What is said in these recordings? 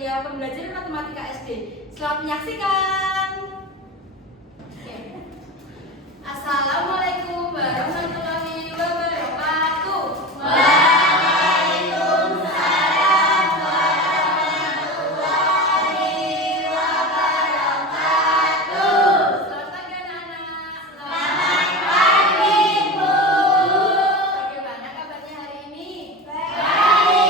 kuliah pembelajaran matematika SD. Selamat menyaksikan. Assalamualaikum warahmatullahi wabarakatuh. Waalaikumsalam warahmatullahi wabarakatuh. Selamat pagi anak-anak. Selamat pagi, Bu. Bagaimana kabarnya hari ini? Baik,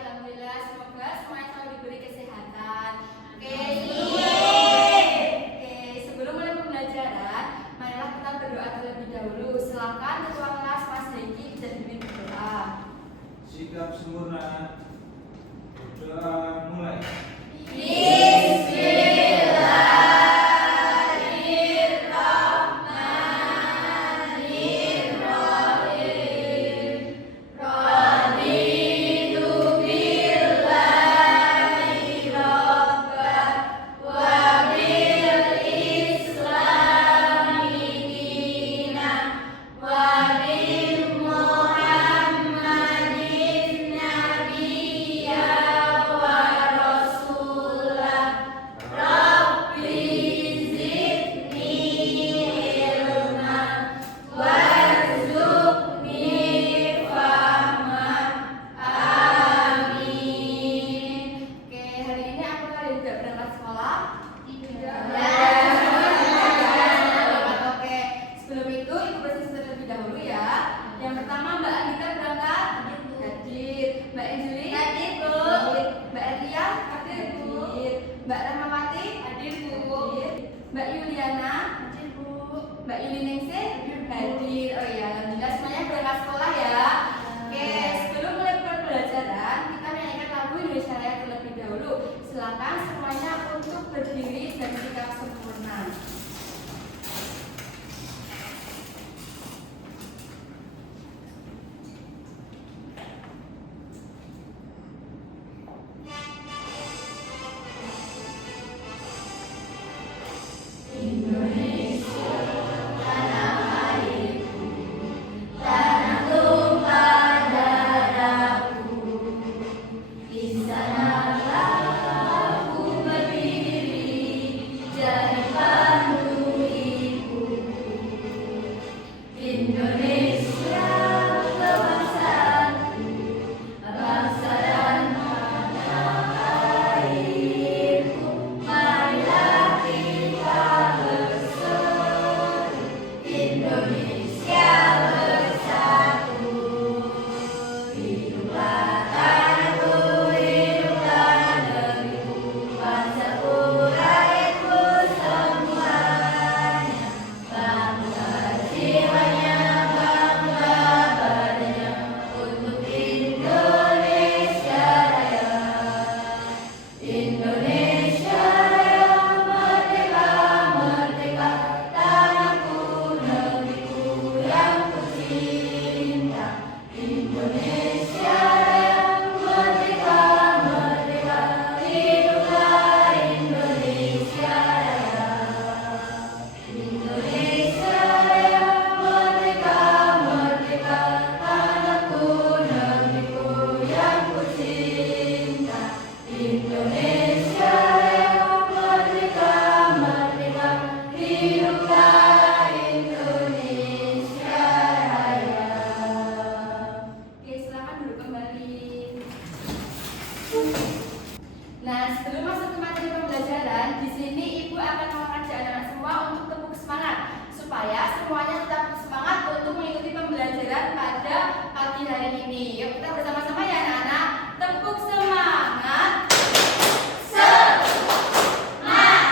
alhamdulillah. Semoga semuanya selalu diberi kesehatan. Sebelum mulai pembelajaran, marilah kita berdoa terlebih dahulu. Silakan ketua kelas Mas Riki bisa dipimpin berdoa. Sikap sempurna. Berdoa mulai. Bismillahirrahmanirrahim. Raditu billahi rabban wa bil islami dinan wa bi Muhammadin nabiyya wa rasulah. Rabbi zidni ilma warzuqni fahma. Amin. Oke, hari ini aku kalian tidak berangkat sekolah? Tidak. Oke, sebelum itu ibu bersih terlebih dahulu ya. Yang pertama Mbak Anita berangkat? Hadir. Mbak Anjeli? Hadir, Bu. Mbak Elia? Hadir, Bu. Mbak Rahmawati? Hadir, Bu. Mbak Yuliana? Hadir, Bu. Mbak Yuliningsih? Hadir. Oh iya, alhamdulillah semuanya berangkat sekolah ya. Oke, sebelum mulai pembelajaran, kita menyanyikan lagu Indonesia Raya terlebih dahulu. Silakan semuanya untuk berdiri dan sikap sempurna. Tanah tumpah darahku, di sanalah aku berdiri jadi pandu ibuku. Indonesia bangsaku, bangsa dan tanah airku, marilah kita berseru, Indonesia bersatu. Hiduplah tanahku, hiduplah negeriku, bangsaku, rakyatku semuanya. Bangga jiwanya, bangga badannya, untuk Indonesia Raya. Indonesia Raya, merdeka, merdeka, tanahku, negeriku yang kucinta. Indonesia Raya, merdeka, merdeka, hiduplah Indonesia Raya. Indonesia Raya, merdeka, merdeka, tanahku, negeriku yang kucinta. Indonesia Raya, merdeka, merdeka, hiduplah Indonesia Raya. Oke, silakan duduk kembali. Nah, sebelum masuk ke materi pembelajaran, di sini Ibu akan mengajak anak-anak semua untuk tepuk semangat supaya semuanya tetap semangat untuk mengikuti pembelajaran pada pagi hari ini. Yuk, kita bersama-sama ya anak-anak. Tepuk semangat. Semangat.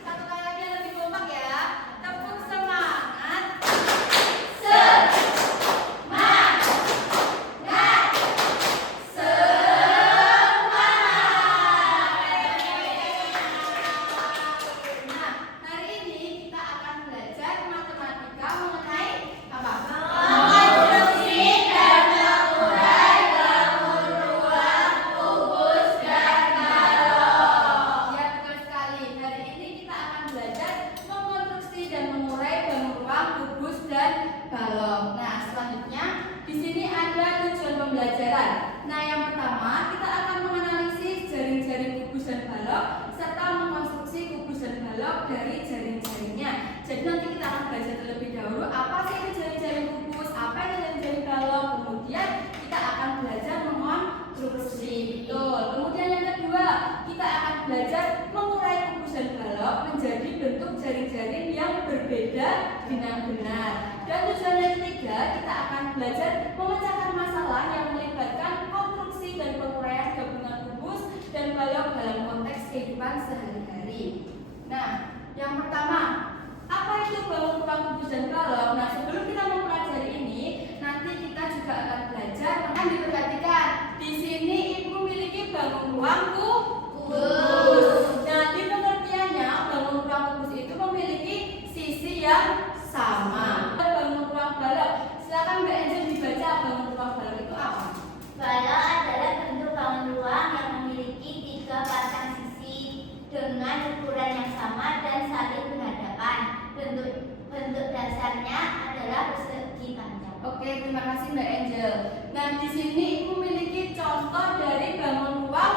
Satu kali lagi yang lebih kompak ya. Tepuk semangat. Semangat. Semangat. Nah, Nah, yang pertama kita akan menganalisis jaring-jaring kubus dan balok serta mengkonstruksi kubus dan balok dari jaring-jaringnya. Jadi nanti kita akan belajar terlebih dahulu apa sih itu jaring-jaring kubus, apa itu jaring-jaring balok. Kemudian kita akan belajar mengonstruksi. Betul. Kemudian yang kedua, kita akan belajar mengurai kubus dan balok menjadi bentuk jaring-jaring yang berbeda dengan benar. Dan tujuan yang ketiga, kita akan belajar memecahkan masalah yang melibatkan konstruksi dan penguraian gabungan kubus dan balok dalam konteks kehidupan sehari-hari. Nah, yang pertama, apa itu bangun ruang kubus dan balok? Nah, sebelum kita mempelajari ini, nanti kita juga akan belajar. Akan diperhatikan, di sini ibu memiliki bangun ruang kubus. Nah, di pengertiannya, bangun ruang kubus itu memiliki sisi yang sama. Bangun ruang balok, silakan Mbak Angel dibaca bangun ruang balok itu apa? Balok adalah bentuk bangun ruang yang memiliki 3 pasang sisi dengan ukuran yang sama dan saling berhadapan. Bentuk dasarnya adalah persegi panjang. Oke, terima kasih Mbak Angel. Nah, di sini ibu memiliki contoh dari bangun ruang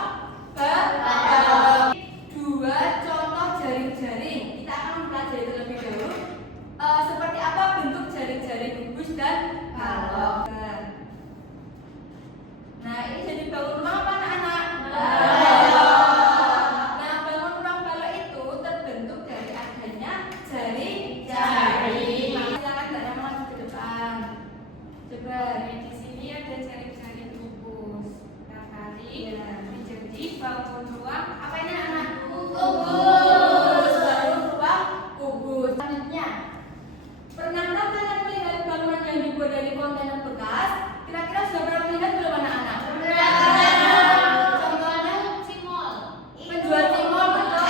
balok. 2 contoh jaring-jaring. Kita akan mempelajari terlebih dahulu seperti apa bentuk jaring-jaring kubus dan balok. Nah, ini jadi bangun ruang apa anak-anak? Nah, bangun ruang balok itu terbentuk dari adanya jaring-jaring. Silakan Mbak Rama maju ke depan. Coba. Di sini ada jaring-jaring kubus. Nah, kali Iya. menjadi bangun ruang Apa ini anak? Kubus. Bangun ruang kubus. Selanjutnya, pernahkah kalian melihat bangunan yang dibuat dari kontainer bekas? Kira-kira sudah pernah melihat belum anak-anak? Contohnya Cimol. penjual cimol, betul.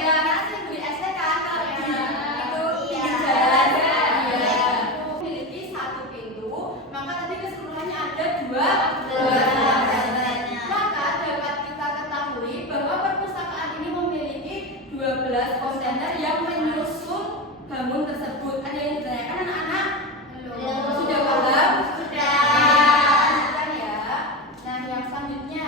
Iya, nanti beli es teh kan kalau di itu pinggir jalan. Iya. Memiliki 1 pintu, maka tadi keseluruhannya ada 2 Maka dapat kita ketahui bahwa perpustakaan ini memiliki 12 kontainer yang menyusun bangun tersebut. Ada yang ditanyakan anak-anak? Sudah paham? Lanjutkan ya. Nah, yang selanjutnya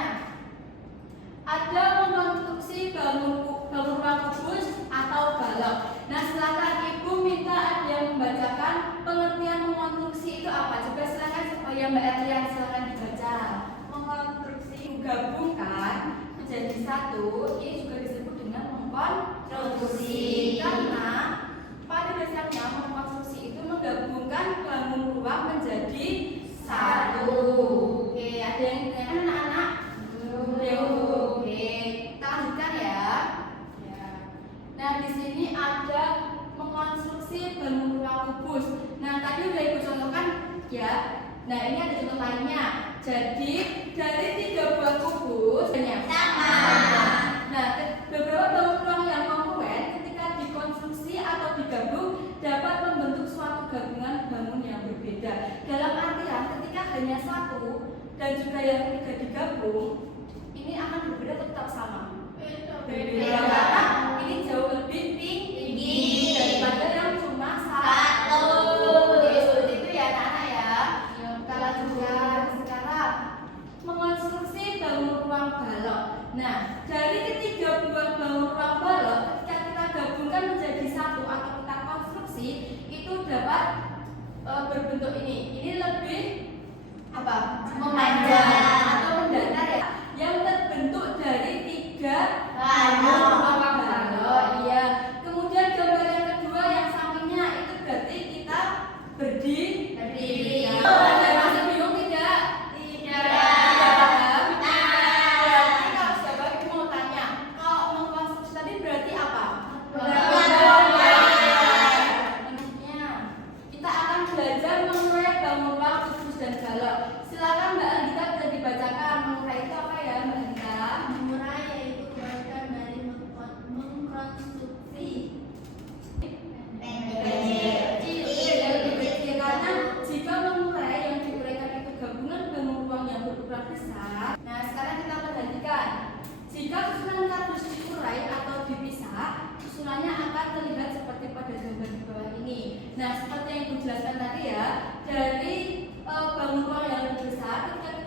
ada mengonstruksi bangun ruang kubus atau balok. Nah, silakan ibu minta ada yang membacakan pengertian mengonstruksi itu apa. Coba silakan supaya Mbak Erlian silakan dibaca. Mengonstruksi menggabungkan menjadi satu. Ini juga disebut dengan mengkonstruksi. Karena pada dasarnya mengkonstruksi itu menggabungkan bangun ruang menjadi satu. Oke, ada yang ditanyakan anak-anak? Belum. Oke, kita lanjutkan ya. Nah, di sini ada mengonstruksi bangun ruang kubus. Nah, tadi udah ibu contohkan ya. Nah, ini ada contoh lainnya. Jadi dari 3 buah kubus Sama. Nah, beberapa bangun ruang yang kongruent ketika dikonstruksi atau digabung dapat membentuk suatu gabungan bangun yang berbeda. Dalam artian ketika hanya satu dan juga yang ketiga digabung, ini akan berbeda atau tetap sama? Berbeda. Karena ini jauh lebih tinggi daripada yang cuma satu. Oke, seperti itu ya anak-anak ya. Kita lanjutkan sekarang mengonstruksi bangun ruang balok. Nah, dari ketiga buah bangun ruang balok ketika kita gabungkan menjadi satu atau kita konstruksi itu dapat berbentuk ini. Ini lebih apa? Memanjang atau mendatar ya. Yang terbentuk dari 3 bangun ruang balok. Iya. Kemudian gambar yang kedua yang sampingnya itu berarti kita berdiri. Ada yang masih bingung tidak? Paham? Berarti kalau sudah paham, ibu mau tanya, kalau mengkonstruksi tadi berarti apa? Selanjutnya, kita akan belajar mengurai bangun ruang kubus dan balok. Silakan Mbak Andika bisa dibacakan mengurai itu apa ya Mbak Andika? Mengurai yaitu kebalikan dari mengkonstruksi. Karena jika mengurai yang diuraikan itu gabungan bangun ruang yang berukuran besar. Nah, sekarang kita perhatikan. Jika susunan kardus diurai atau dipisah, susunannya akan terlihat seperti pada gambar di bawah ini. Nah, seperti yang Ibu jelaskan tadi ya, dari bangun ruang yang lebih besar, ketika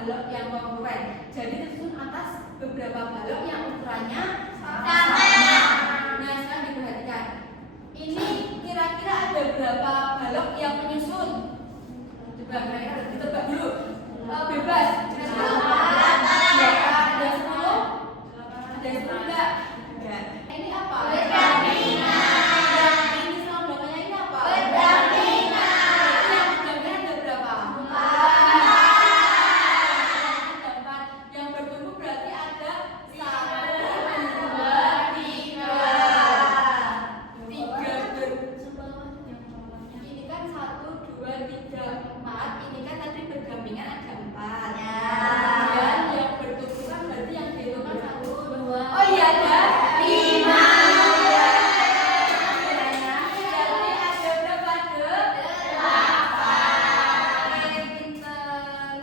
balok yang kongruent. Jadi tersusun atas beberapa balok yang ukurannya Sama. Nah, sekarang diperhatikan. Ini kira-kira ada berapa balok yang menyusun? Coba kira-kira ditebak dulu. Bebas. Kira-kira ada 10? Ada 10 enggak? Enggak. Ini apa? Berdampingan. Ini sama belakangnya ini apa? Berdampingan. Yang berdampingan ada berapa? 4. Yang bertumbuh berarti ada 1, 2, 3. 3 ini kan 1, 2, 3, 4. Ini kan tadi berdampingan ada 4. Ya. Kemudian yang bertumbuh kan berarti yang dihitung kan 1, 2. Oh iya, ada 5. Berarti ada berapa? 8. Pinter.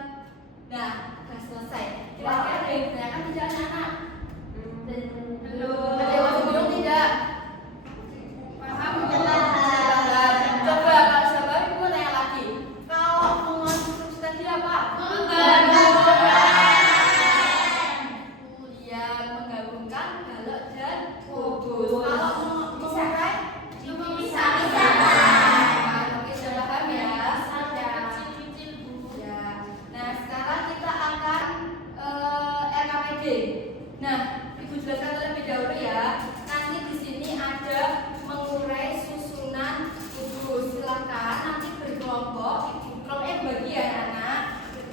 Nah, udah selesai. Kira-kira ada yang ditanyakan tidak anak-anak? Belum. Ada yang masih bingung tidak? Paham? Coba kalau sudah paham, ibu mau tanya lagi. Kalau mengonstruksi tadi apa? Iya, menggabungkan balok dan kubus. Kalau mengurai, Pisah-pisahkan. oke, sudah paham ya? Ya. Nah, sekarang kita akan RKPD. Nah, ibu jelaskan terlebih dahulu ya. Nanti di sini ada mengurai susunan kubus. Silakan nanti berkelompok. Kelompoknya bagi ya anak.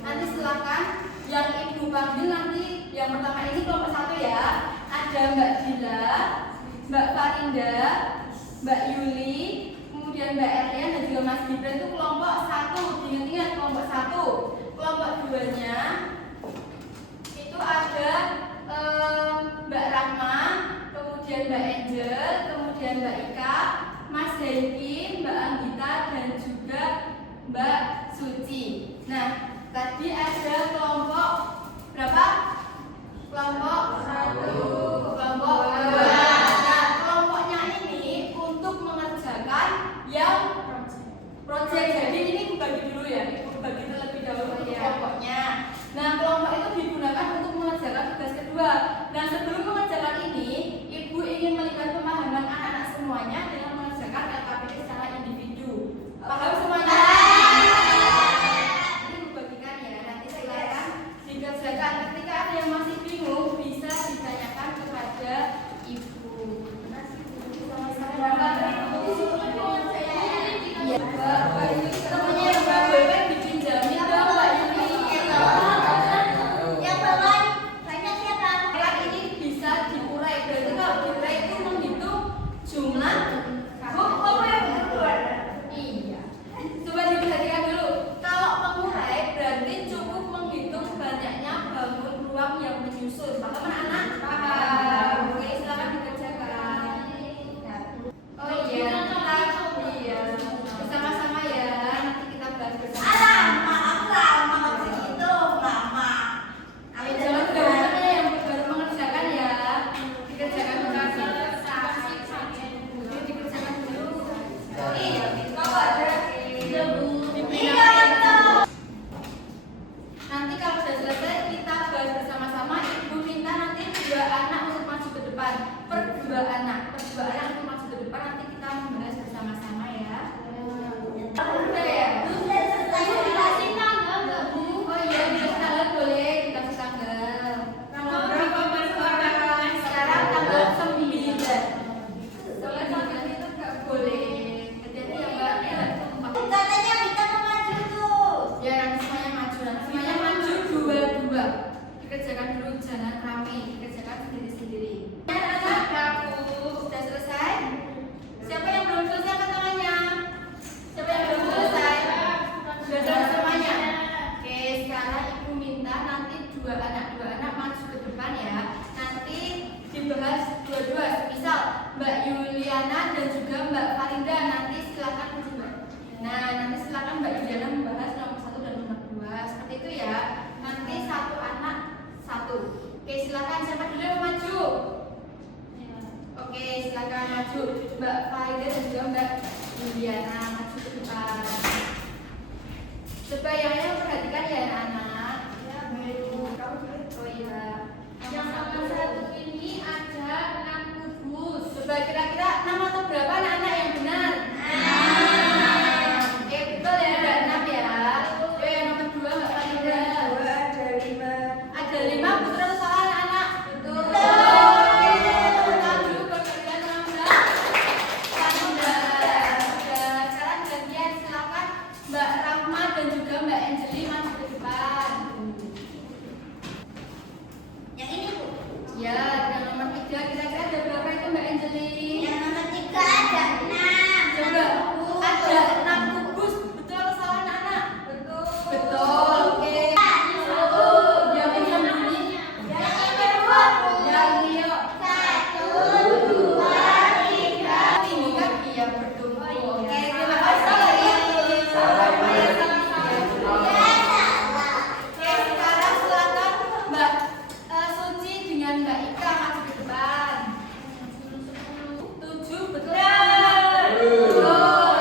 Nanti silakan yang ibu panggil nanti. Yang pertama ini kelompok 1 ya. Ada Mbak Dila, Mbak Farinda, Mbak Yuli, kemudian Mbak Erlian dan juga Mas Gibran itu kelompok 1. Diingat-ingat kelompok 1. Kelompok 2-nya itu ada Mbak Rahma, kemudian Mbak Angel, kemudian Mbak Ika, Mas Hengki, Mbak Anggita dan juga Mbak Suci. Nah, tadi ada kelompok berapa? Kelompok 1, kelompok 2. Nah, kelompoknya ini untuk mengerjakan yang proyek. Jadi ini bagi dulu ya, ibu bagi terlebih dahulu untuk kelompoknya. Nah, kelompok itu digunakan untuk mengerjakan tugas kedua. Nah, sebelum mengerjakan ini, ibu ingin melihat pemahaman anak-anak semuanya dengan mengerjakan LKPD secara individu. Paham semuanya? Ini ibu bagikan ya. Nanti silakan dikerjakan. Ketika ada yang masih bingung, bisa ditanyakan kepada ibu. Iya, Mbak Yuli, temannya Mbak Beben dipinjamin dong Mbak Yuli. Yang bawah banyak siapa? Kan ini bisa diurai. Berarti kalau diurai itu menghitung jumlah yang keluar. Iya. Coba diperhatikan dulu. Kalau mengurai berarti cukup menghitung banyaknya bangun ruang yang menyusun. Paham anak? Paham. Oke, silakan dikerjakan. Oh iya, iya. Bersama-sama ya. Nanti kita bahas bersama. Lama, aku lama waktu itu lama. Ayo jangan gabungan ya yang baru mengerjakan ya. Dikerjakan dulu. Dikerjakan dulu. Iya, kalau ada nanti kalau sudah selesai kita bahas bersama-sama. Ibu minta nanti 2 anak untuk maju ke depan. Per 2 anak untuk maju ke depan. Nanti kita membahas bersama-sama ya. Udah ya? Dikasih tanggal nggak, Bu? Oh iya, dikasih tanggal boleh, dikasih tanggal. Sekarang tanggal 9. Soalnya tanggal itu nggak boleh. Hati-hati ya Mbak, ya tumpah. Katanya kita mau maju tuh. Ya nanti semuanya maju, dua. Dikerjakan dulu, jangan rame, dikerjakan sendiri-sendiri. Anak-anak, sudah selesai? Siapa yang belum selesai angkat tangannya? Siapa yang belum selesai? Sudah selesai semuanya? Oke, sekarang ibu minta nanti 2 anak maju ke depan ya. Nanti dibahas dua-dua. Misal Mbak Yuliana dan juga Mbak Farinda nanti silakan mencoba. Nah, nanti silakan Mbak Yuliana membahas nomor 1 dan nomor 2. Seperti itu ya. Nanti 1 anak 1. Oke, silakan siapa dulu yang maju? Oke, silakan maju Mbak Farinda dan juga Mbak Yuliana maju ke depan. Coba yang lain perhatikan ya anak-anak. dan juga Mbak Anjeli maju ke depan. Yang ini Bu. Ya, yang nomor 3 kira-kira ada berapa itu Mbak Anjeli? Yang nomor 3 ada 6. Coba, ada 6 kubus. Betul atau salah anak-anak? Betul, oke. Yang ini yang bunyi. Yang ini Bu. Yang ini yuk. 1, 2, 3. Tinggi kaki ya bertumbuh. Oh, Oke, iya. terima kasih. Salah. Ya, sama-sama. Ya salah. Oke, sekarang silakan Mbak Suci dengan Mbak Ika maju ke depan. 7 betul. Betul.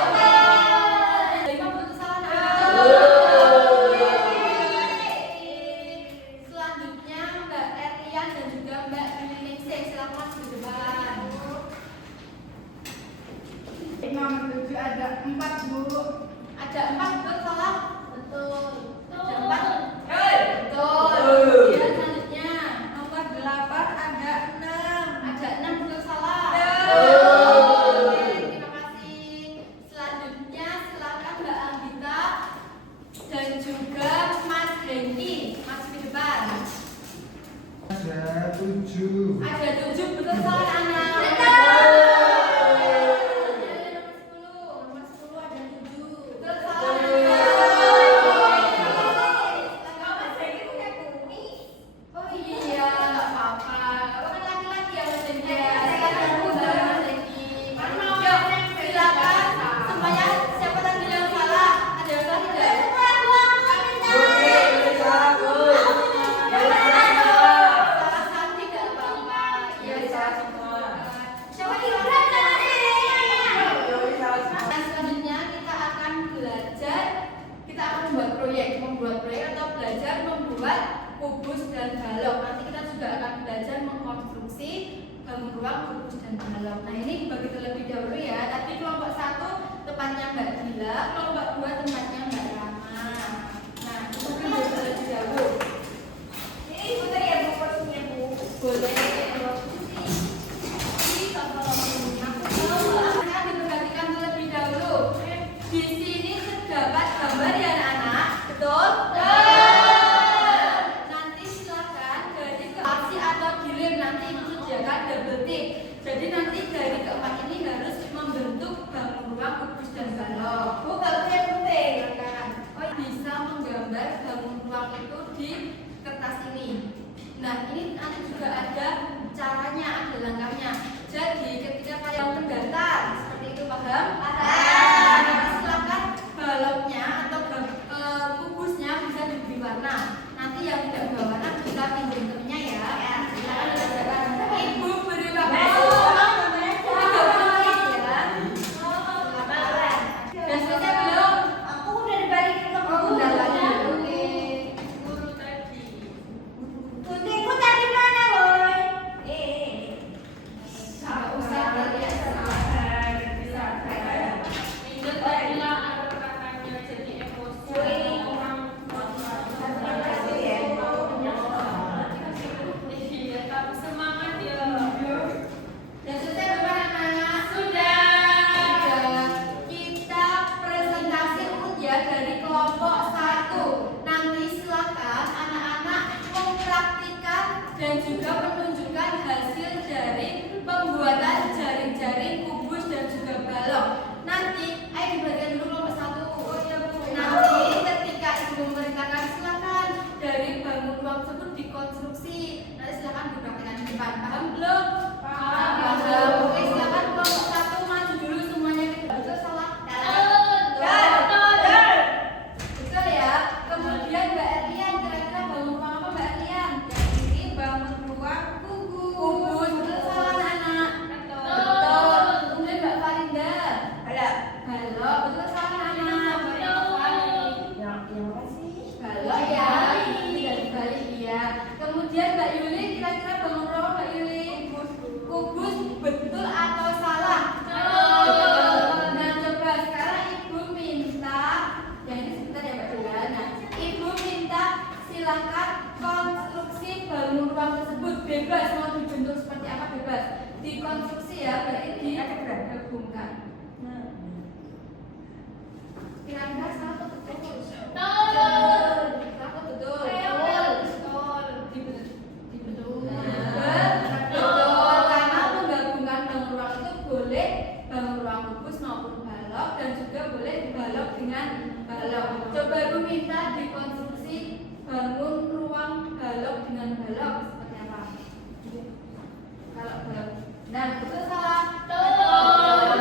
5 betul salah. Selanjutnya Mbak Erlian dan juga Mbak Yuningsih silakan maju ke depan. Nomor 7 ada 4 Bu. Ada 4 betul salah. Betul. Ada 4. Betul. Kemudian selanjutnya Nomor 8 ada 6. ada 6 betul salah. Oke, terima kasih. Selanjutnya silakan Mbak Anggita dan juga Mas Hengki maju ke depan. Ada 7. Ada 7 betul salah anak. Nomor 10 ada 7 betul salah. Oh iya, nggak apa-apa. Kan laki-laki ya Mas Hengki ya. Silakan kembali Mas Hengki. Yuk, silakan. Semuanya siapa tadi yang salah? Ada yang salah tidak? Salah satu tidak apa-apa. Iya, salah semua. Siapa yang salah? Nah, selanjutnya kita akan belajar, kita akan membuat proyek atau belajar membuat kubus dan balok. Nanti kita juga akan belajar mengkonstruksi bangun ruang, kubus dan balok. Nah, ini dibagi terlebih dahulu ya. Tadi kelompok 1 tempatnya Mbak Gila, kelompok 2 tempatnya Mbak Rama. Nah, itu dibagi terlebih dahulu. Boleh. Akan diperhatikan terlebih dahulu. Di sini terdapat gambar ya anak-anak, betul? Nanti silakan dari keaksi atau dilem nanti ibu sediakan double tick. Jadi nanti dari keempat ini harus membentuk bangun ruang, kubus dan balok. Oh, bisa menggambar bangun ruang itu di kertas ini. Nah, ini nanti juga ada caranya, ada langkahnya. Jadi ketika kalian menggantar seperti itu, paham? Nah, nanti silakan baloknya atau kubusnya bisa diberi warna. Nanti yang tidak berwarna bisa pinjam temennya ya. Silakan dikerjakan. Ibu beri waktu 30 menit ya. Dan selesai belum? Oh, udah lagi. Oke. Guru tadi. Nggak usah lihat. Ingat tadilah ada katanya jadi emosi. Iya, tapi semangat ya. Dan selesai belum anak-anak? Sudah. Kita presentasi ya dari kelompok 1. Nanti silakan anak-anak mempraktikkan dan juga menunjukkan hasil dari pembuatan jaring-jaring kubus dan juga balok. Nanti, ayo dibagikan dulu kelompok 1. Nanti ketika ibu memerintahkan silakan dari bangun ruang tersebut dikonstruksi. Nanti silakan dipraktikkan di depan. Paham belum? Paham. Oke, silakan kelompok 1 maju dulu semuanya. Betul salah? Betul ya. Kemudian Mbak Erlian, kira-kira bangun ruang apa Mbak Erlian? Ini bangun ruang kubus. Kubus. Betul salah anak? Betul. Kemudian Mbak Farinda. Balok. Betul salah anak? Balok ya. Tidak dibalik ya. Kemudian Mbak Yuli, kira-kira bangun ruang Mbak Yuli? Kubus. Betul atau salah? Nah, coba sekarang ibu minta, yang ini sebentar ya Mbak Dula. Nah, ibu minta silakan konstruksi bangun ruang tersebut bebas, mau dibentuk seperti apa bebas. Dikonstruksi ya, berarti digabungkan. Kira-kira salah atau betul? balok. Coba Bu minta dikonstruksi bangun ruang balok dengan balok seperti apa? Kalau balok. Nah, betul salah? Betul.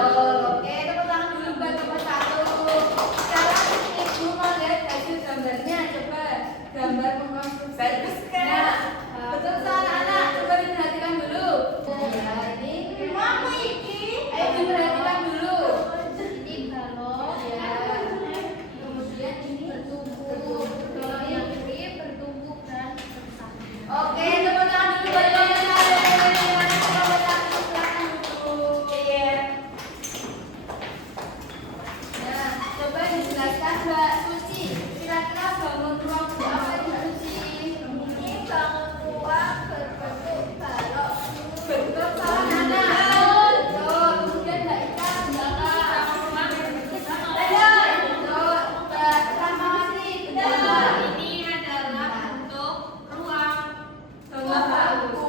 Oke, tepuk tangan dulu buat nomor 1. Sekarang Ibu mau lihat hasil gambarnya. Coba gambar pengkonstruksi. Bagus kan? Nah, betul salah anak. Coba diperhatikan dulu. Ya, ini. Mama ini. Ayo diperhatikan dulu. Ini balok. Ya. Kemudian ini bertubuh. Kalau yang ini bertubuh dan bersambung. Oke, tepuk tangan dulu buat nomor 1. Nomor 1 silakan dulu. Nah, coba dijelaskan Mbak Suci. Kira-kira bangun ruang untuk apa ini Mbak Suci? Ini bangun ruang berbentuk balok. Betul salah anak. Betul. Kemudian Mbak Ika, Mbak Ika. Betul. Mbak Rahmawati, betul. Ini adalah bentuk ruang. Wah, bagus.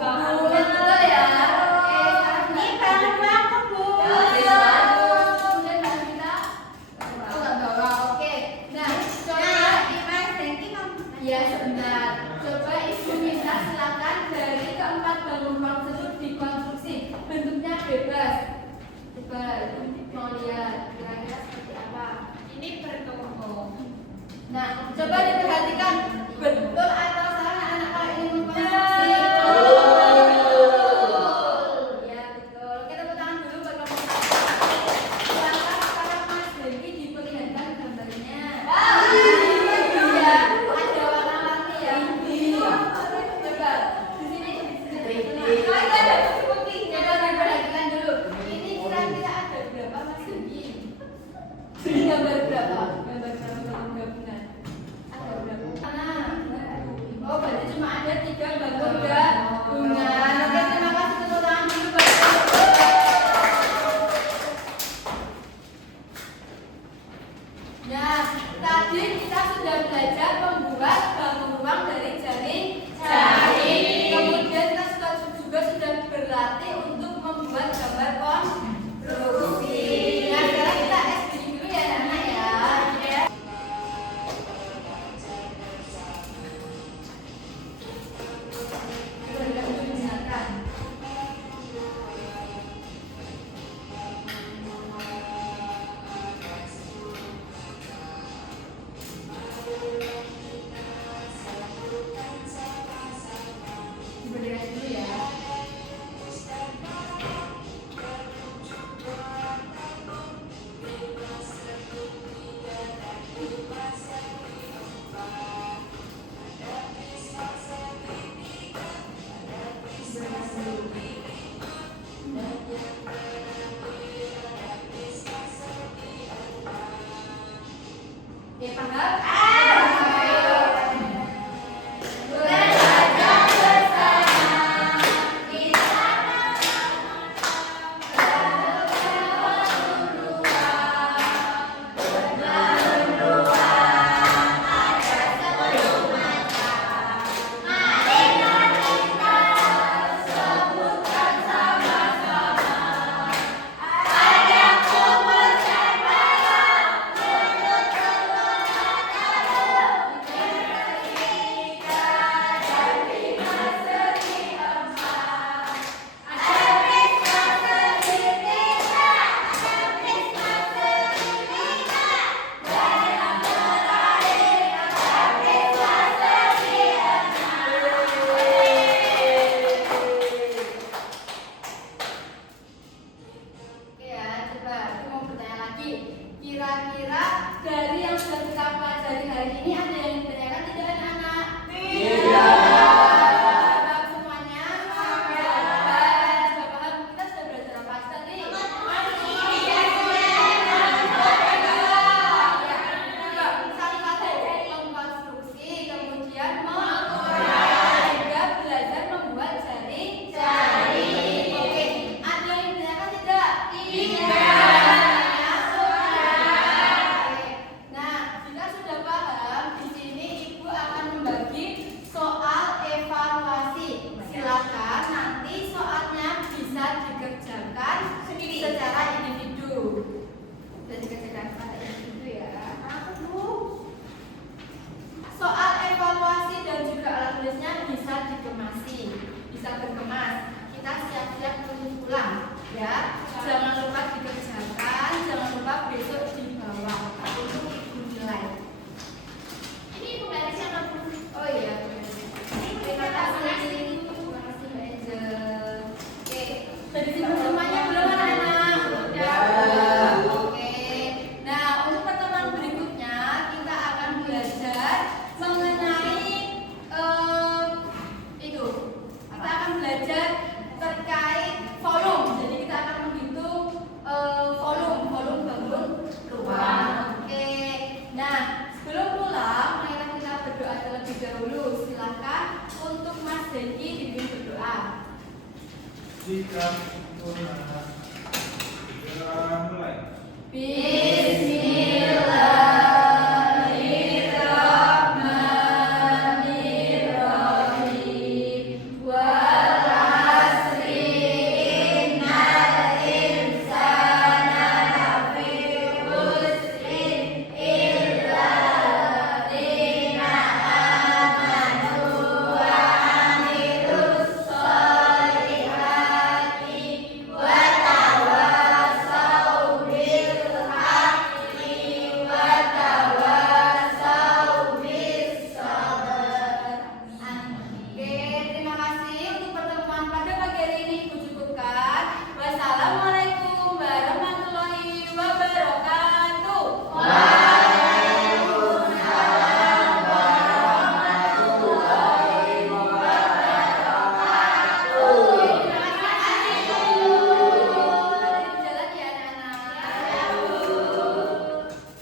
Betul ya. Oke, sekarang Ini Mbak bangun ruang kebun. Kemudian Mbak Rita. Oh, nggak bawa. Oke. Nah, coba ya sebentar. Coba Ibu minta silakan dari keempat bangun ruang tersebut dikonstruksi. Bentuknya bebas. Coba Ibu mau lihat kira-kira seperti apa. Ini bertubuh. Nah, coba diperhatikan betul atau salah anak-anak kalau ini mengkonstruksi. Ya betul. Oke, tepuk tangan dulu buat nomor 1. Silakan sekarang Mas Dewi diperlihatkan gambarnya. Iya, ada warna-warni ya. Coba di sini. Coba diperhatikan dulu. Ini kira-kira ada berapa Mas Dewi? Ini gambar berapa? Gambar berapa dalam gabungan? Ada berapa? Oh, berarti cuma ada 3 bangun gabungan. Oke, terima kasih. Tepuk tangan dulu buat Bapak. Nah, tadi kita sudah belajar membuat bangun ruang dari jaring. Kemudian kita juga sudah berlatih untuk membuat gambar konstruksi. Nah, sekarang kita SBY dulu ya anak-anak ya. Coba kita dengarkan. Berdiri dulu ya. Oke, paham? bisa berkemas. Kita siap-siap menuju pulang, ya. Jangan lupa dikerjakan, jangan lupa besok dibawa untuk ibu nilai. Ini ibu dari siapa Bu? Oh iya, terima kasih. Terima kasih Mbak Angel. Oke, sudah disimpan semuanya belum anak-anak? Ya. Oke. Nah, untuk pertemuan berikutnya kita akan belajar mengenai itu. Kita akan belajar terkait volume. Jadi kita akan menghitung volume bangun ruang. Oke. Nah, sebelum pulang, marilah kita berdoa terlebih dahulu. Silakan untuk Mas Deki dipimpin berdoa. Jika Tuhan